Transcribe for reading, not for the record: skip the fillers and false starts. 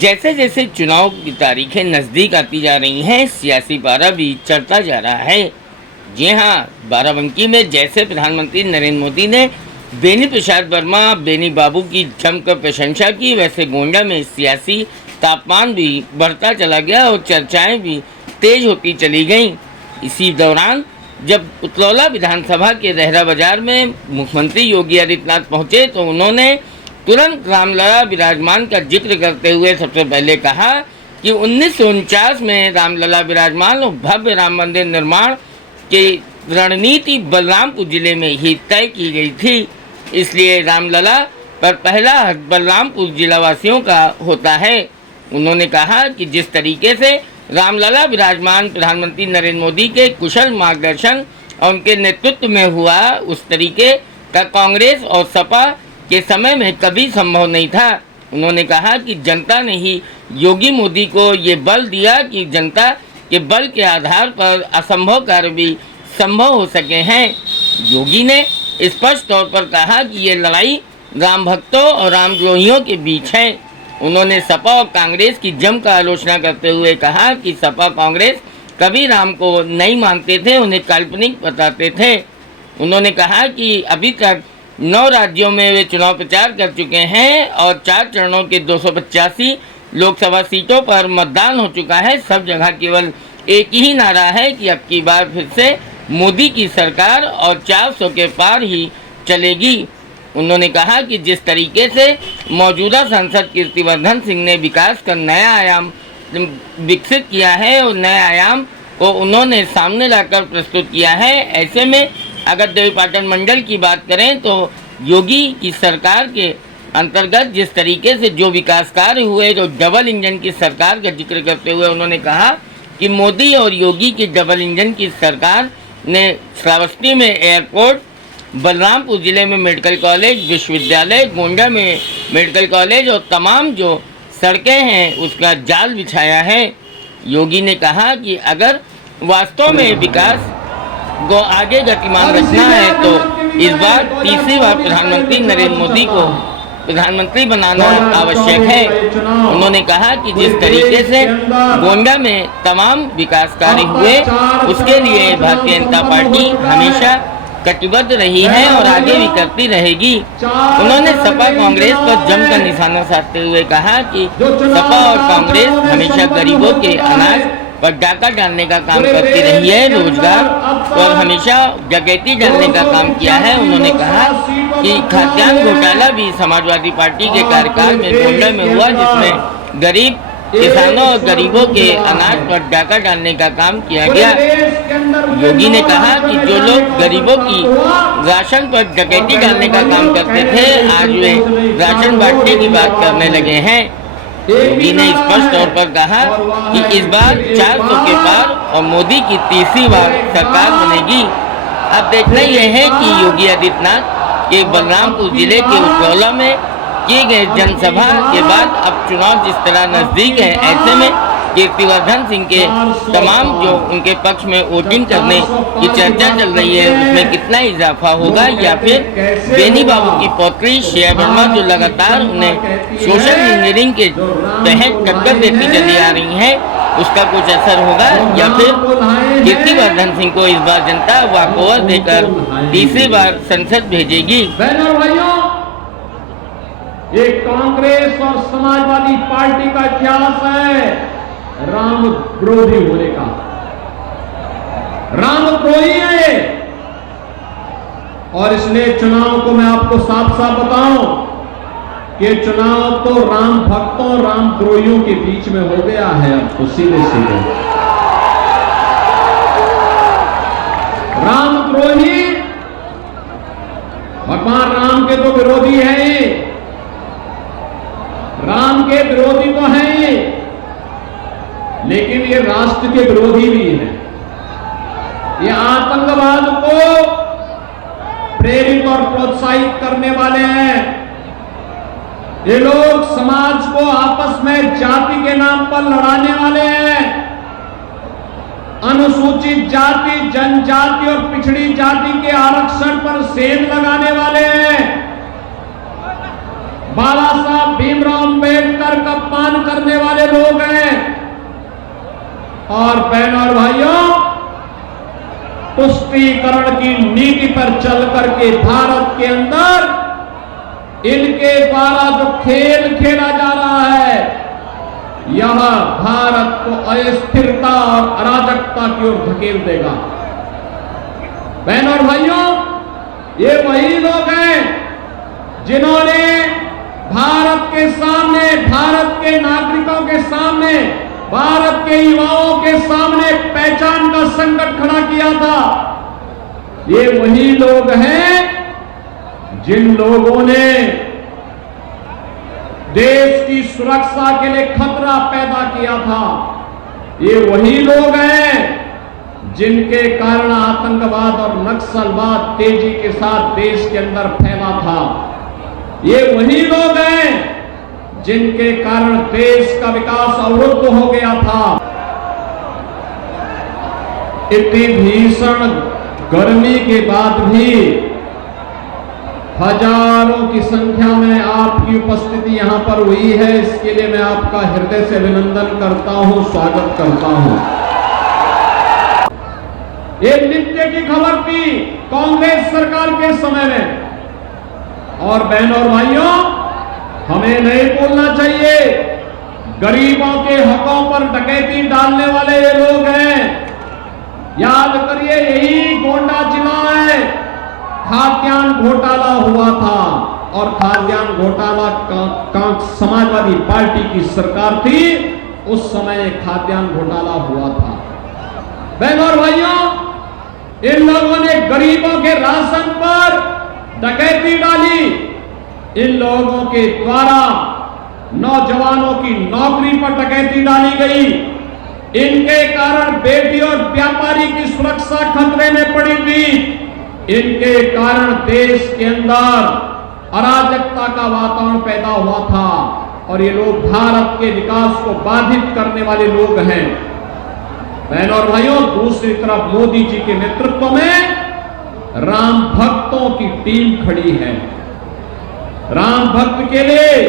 जैसे जैसे चुनाव की तारीखें नज़दीक आती जा रही हैं, सियासी पारा भी चढ़ता जा रहा है। जी हाँ, बाराबंकी में जैसे प्रधानमंत्री नरेंद्र मोदी ने बेनी प्रसाद वर्मा, बेनी बाबू की जमकर प्रशंसा की, वैसे गोंडा में सियासी तापमान भी बढ़ता चला गया और चर्चाएं भी तेज होती चली गईं। इसी दौरान जब उतलौला विधानसभा के रहरा बाजार में मुख्यमंत्री योगी आदित्यनाथ पहुंचे तो उन्होंने तुरंत रामलला विराजमान का जिक्र करते हुए सबसे पहले कहा कि 1949 में रामलला विराजमान और भव्य राम मंदिर निर्माण की रणनीति बलरामपुर जिले में ही तय की गई थी, इसलिए रामलला पर पहला हक बलरामपुर जिलावासियों का होता है। उन्होंने कहा कि जिस तरीके से रामलला विराजमान प्रधानमंत्री नरेंद्र मोदी के कुशल मार्गदर्शन और उनके नेतृत्व में हुआ, उस तरीके का कांग्रेस और सपा के समय में कभी संभव नहीं था। उन्होंने कहा कि जनता ने ही योगी मोदी को ये बल दिया कि जनता के बल के आधार पर असंभव कार्य भी संभव हो सके हैं। योगी ने स्पष्ट तौर पर कहा कि ये लड़ाई राम भक्तों और रामद्रोहियों के बीच है। उन्होंने सपा और कांग्रेस की जमकर आलोचना करते हुए कहा कि सपा कांग्रेस कभी राम को नहीं मानते थे, उन्हें काल्पनिक बताते थे। उन्होंने कहा कि अभी तक 9 राज्यों में वे चुनाव प्रचार कर चुके हैं और 4 चरणों के 285 लोकसभा सीटों पर मतदान हो चुका है। सब जगह केवल एक ही नारा है कि अब की बार फिर से मोदी की सरकार और 400 के पार ही चलेगी। उन्होंने कहा कि जिस तरीके से मौजूदा सांसद कीर्तिवर्धन सिंह ने विकास का नया आयाम विकसित किया है और नए आयाम को उन्होंने सामने लाकर प्रस्तुत किया है, ऐसे में अगर देवीपाटन मंडल की बात करें तो योगी की सरकार के अंतर्गत जिस तरीके से जो विकास कार्य हुए, तो डबल इंजन की सरकार का जिक्र करते हुए उन्होंने कहा कि मोदी और योगी की डबल इंजन की सरकार ने श्रावस्ती में एयरपोर्ट, बलरामपुर जिले में मेडिकल कॉलेज, विश्वविद्यालय, गोंडा में मेडिकल कॉलेज और तमाम जो सड़कें हैं उसका जाल बिछाया है। योगी ने कहा कि अगर वास्तव में विकास को आगे गतिमान रखना है तो इस बार तीसरी बार प्रधानमंत्री नरेंद्र मोदी को प्रधानमंत्री बनाना आवश्यक है। उन्होंने कहा कि जिस तरीके से गोंडा में तमाम विकास कार्य हुए, उसके लिए भारतीय जनता पार्टी हमेशा कटिबद्ध रही है और आगे भी करती रहेगी। उन्होंने सपा कांग्रेस पर जमकर निशाना साधते हुए कहा कि सपा और कांग्रेस हमेशा गरीबों के अनाज पर डाका डालने का काम करती रही है, रोजगार पर हमेशा डकैती डालने का काम किया है। उन्होंने कहा कि खाद्यान्न घोटाला भी समाजवादी पार्टी के कार्यकाल में गोंडा में हुआ, जिसमें गरीब किसानों और गरीबों के अनाज पर डाका डालने का काम किया गया। योगी ने कहा कि जो लोग गरीबों की राशन पर डकैती डालने का काम करते थे, आज वे राशन बांटने की बात करने लगे हैं। योगी ने स्पष्ट तौर पर कहा कि इस बार 400 के पार और मोदी की तीसरी बार सरकार बनेगी। अब देखना यह है कि योगी आदित्यनाथ के बलरामपुर जिले के उतलौला में किए गए जनसभा के बाद अब चुनाव जिस तरह नज़दीक है, ऐसे में कीर्तिवर्धन सिंह के तमाम जो उनके पक्ष में वोटिंग करने की चर्चा चल रही है, उसमें कितना इजाफा होगा, या फिर बेनी बाबू की पौत्री श्रेया वर्मा जो लगातार उन्हें सोशल इंजीनियरिंग के तहत टक्कर देती चली आ रही हैं, उसका कुछ असर होगा, या फिर कीर्तिवर्धन सिंह को इस बार जनता वॉकओवर देकर तीसरी बार संसद भेजेगी। ये कांग्रेस और समाजवादी पार्टी का इतिहास है राम विरोधी होने का। राम द्रोही है ये, और इसलिए चुनाव को मैं आपको साफ साफ बताऊं कि चुनाव तो राम भक्तों राम द्रोहियों के बीच में हो गया है। अब तो सीधे सीधे राम द्रोही भगवान राम के तो विरोधी है ये, राम के विरोधी तो हैं ये, लेकिन ये राष्ट्र के विरोधी भी हैं। ये आतंकवाद को प्रेरित और प्रोत्साहित करने वाले हैं। ये लोग समाज को आपस में जाति के नाम पर लड़ाने वाले हैं। अनुसूचित जाति, जनजाति और पिछड़ी जाति के आरक्षण पर सेंध लगाने वाले हैं। बाबा साहब भीमराव अंबेडकर का अपमान करने और बहनों और भाइयों, तुष्टीकरण की नीति पर चल करके भारत के अंदर इनके द्वारा जो खेल खेला जा रहा है, यह भारत को अस्थिरता और अराजकता की ओर धकेल देगा। बहनों और भाइयों, ये वही लोग हैं जिन्होंने भारत के सामने, भारत के नागरिकों के सामने, भारत के युवाओं के सामने पहचान का संकट खड़ा किया था। ये वही लोग हैं जिन लोगों ने देश की सुरक्षा के लिए खतरा पैदा किया था। ये वही लोग हैं जिनके कारण आतंकवाद और नक्सलवाद तेजी के साथ देश के अंदर फैला था। ये वही लोग हैं जिनके कारण देश का विकास अवरुद्ध हो गया था। इतनी भीषण गर्मी के बाद भी हजारों की संख्या में आपकी उपस्थिति यहां पर हुई है, इसके लिए मैं आपका हृदय से अभिनंदन करता हूं, स्वागत करता हूं। ये नित्य की खबर थी कांग्रेस सरकार के समय में। और बहनों और भाइयों, हमें नहीं बोलना चाहिए, गरीबों के हकों पर डकैती डालने वाले ये लोग हैं। याद करिए, यही गोंडा जिला है, खाद्यान्न घोटाला हुआ था और खाद्यान्न घोटाला का समाजवादी पार्टी की सरकार थी, उस समय खाद्यान्न घोटाला हुआ था। बहनों और भाइयों, इन लोगों ने गरीबों के राशन पर डकैती डाली। इन लोगों के द्वारा नौजवानों की नौकरी पर डकैती डाली गई। इनके कारण बेटी और व्यापारी की सुरक्षा खतरे में पड़ी थी। इनके कारण देश के अंदर अराजकता का वातावरण पैदा हुआ था और ये लोग भारत के विकास को बाधित करने वाले लोग हैं। बहनों और भाइयों, दूसरी तरफ मोदी जी के नेतृत्व में राम भक्तों की टीम खड़ी है। राम भक्त के लिए